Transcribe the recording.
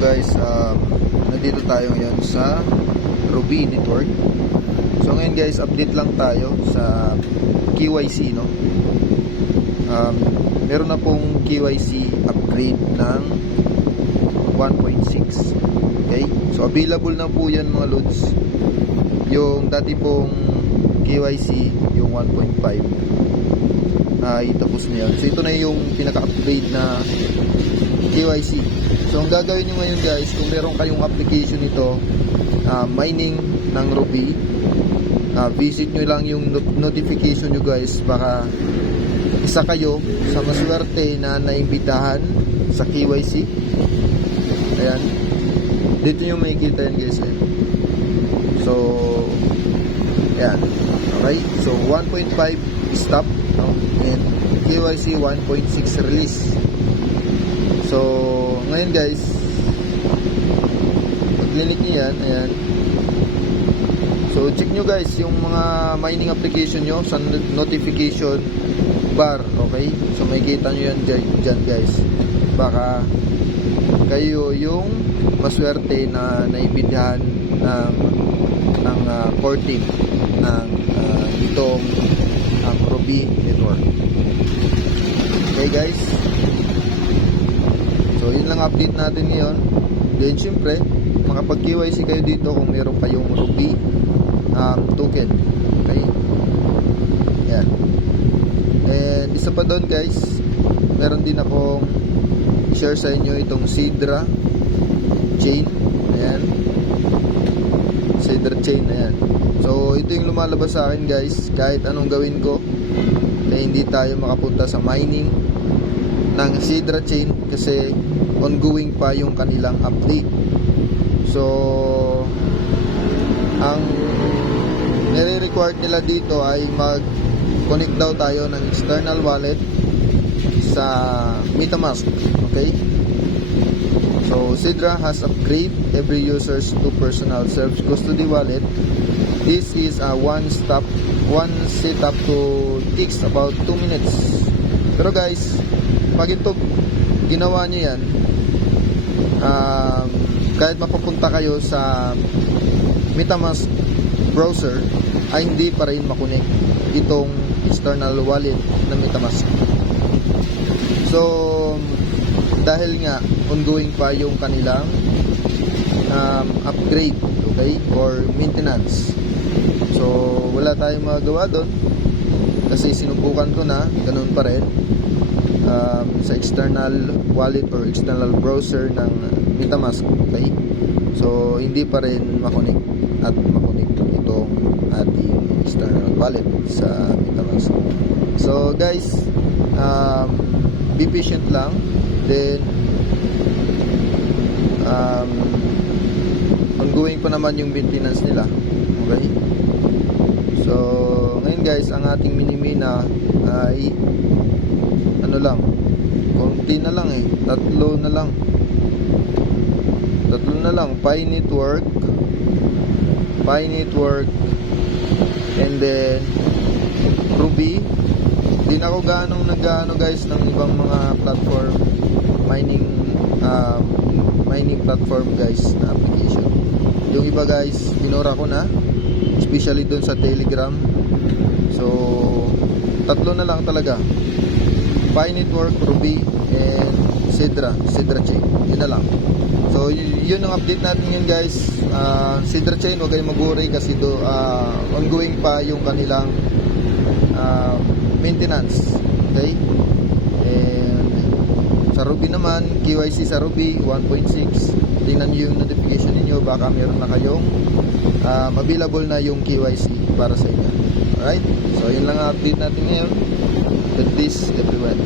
guys, nandito tayo ngayon sa Ruby Network. So ngayon guys, update lang tayo sa KYC, no? Meron na pong KYC upgrade ng 1.6. Okay? So available na po yan mga loads. Yung dati pong KYC, yung 1.5 ay tapos na yan. So ito na yung pinaka-upgrade na KYC. So ang gagawin nyo ngayon guys, kung meron kayong application ito, mining ng Ruby, visit nyo lang yung notification nyo guys. Baka isa kayo sa maswerte na naimbitahan sa KYC. Ayan, dito nyo makikita yan guys. So ayan, okay. So 1.5 stop, no? And KYC 1.6 release. So ngayon guys, pag-click nyo yan, ayan. So check nyo guys yung mga mining application nyo sa notification bar, okay? So makikita nyo yan dyan guys. Baka kayo yung maswerte na naimbitahan ng core team ng itong Ruby Network. Okay guys, so yun lang update natin ngayon. Then syempre makapag KYC kayo dito kung meron kayong Ruby token. Okay, yan. And isa pa doon guys, meron din akong share sa inyo itong Sidra chain. Ayan, Sidra chain, ayan. So ito yung lumalabas sa akin guys, kahit anong gawin ko na hindi tayo makapunta sa mining ng Sidra chain kasi ongoing pa yung kanilang update. So ang nire-required nila dito ay mag-connect daw tayo ng external wallet sa MetaMask. Okay, so Sidra has upgraded every user's to personal self-custody wallet. This is a one setup to takes about 2 minutes. Pero guys, pag ito ginawa nyo yan, kahit mapupunta kayo sa MetaMask browser, ay hindi pa rin makunik itong external wallet na MetaMask. So dahil nga ongoing pa yung kanilang upgrade, okay, or maintenance. So wala tayong magagawa doon kasi sinubukan ko na, ganun pa rin sa external wallet or external browser ng MetaMask. Okay, so hindi pa rin makunik itong ating external wallet sa MetaMask. So guys, be patient lang. Then ongoing pa naman yung maintenance nila. Okay, so ngayon guys, ang ating minimina ay ano lang, konti na lang tatlo na lang. Pi Network and then Ruby. Hindi na ako nag-ano guys ng ibang mga platform, mining platform guys na application. Yung iba guys, binura ko na, especially doon sa Telegram. So tatlo na lang talaga, Pi Network, Ruby, and Sidra chain. Yun na lang. So yun ang update natin yun guys. Sidra chain, huwag kayong mag-worry kasi ongoing pa yung kanilang maintenance. Okay, and sa Ruby naman, KYC sa Ruby 1.6, tingnan nyo yung notification niyo, baka meron na kayong available na yung KYC para sa inyo. Alright, so yun lang ang update natin ngayon. God bless everyone.